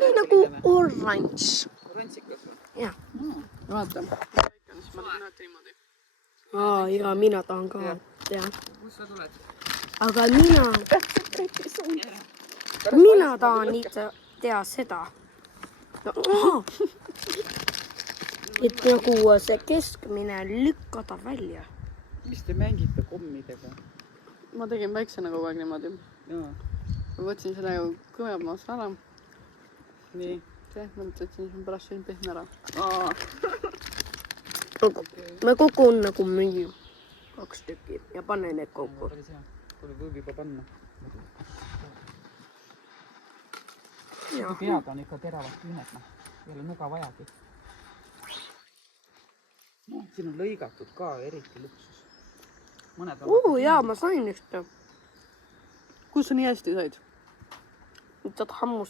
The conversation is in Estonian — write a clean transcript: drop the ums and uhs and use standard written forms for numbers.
oli nagu oranž. Rantsikas või? Jah. Vaata. Siis ma tahan näete niimoodi. Ja mina tahan ka teha. Kus sa tuled? Aga mina tahan teha seda. No, et nagu see keskmine lükkada välja. Mis te mängite kommidega? Ma tegin väiksena kogu aeg niimoodi. Jaa. Ma võtsin selle kõvemaas ära. Nii. Ma võtsin pärast siin pehme ära. Ma kogun nagu mingi 2 tükki ja panen need kokku. Võib juba panna. Pead on ikka teravad küünet, ei ole nuga vajagi. Siin on lõigatud ka eriti luksus. Jaa, ma sain üks. Kus sa nii hästi said? Nüüd saad hammus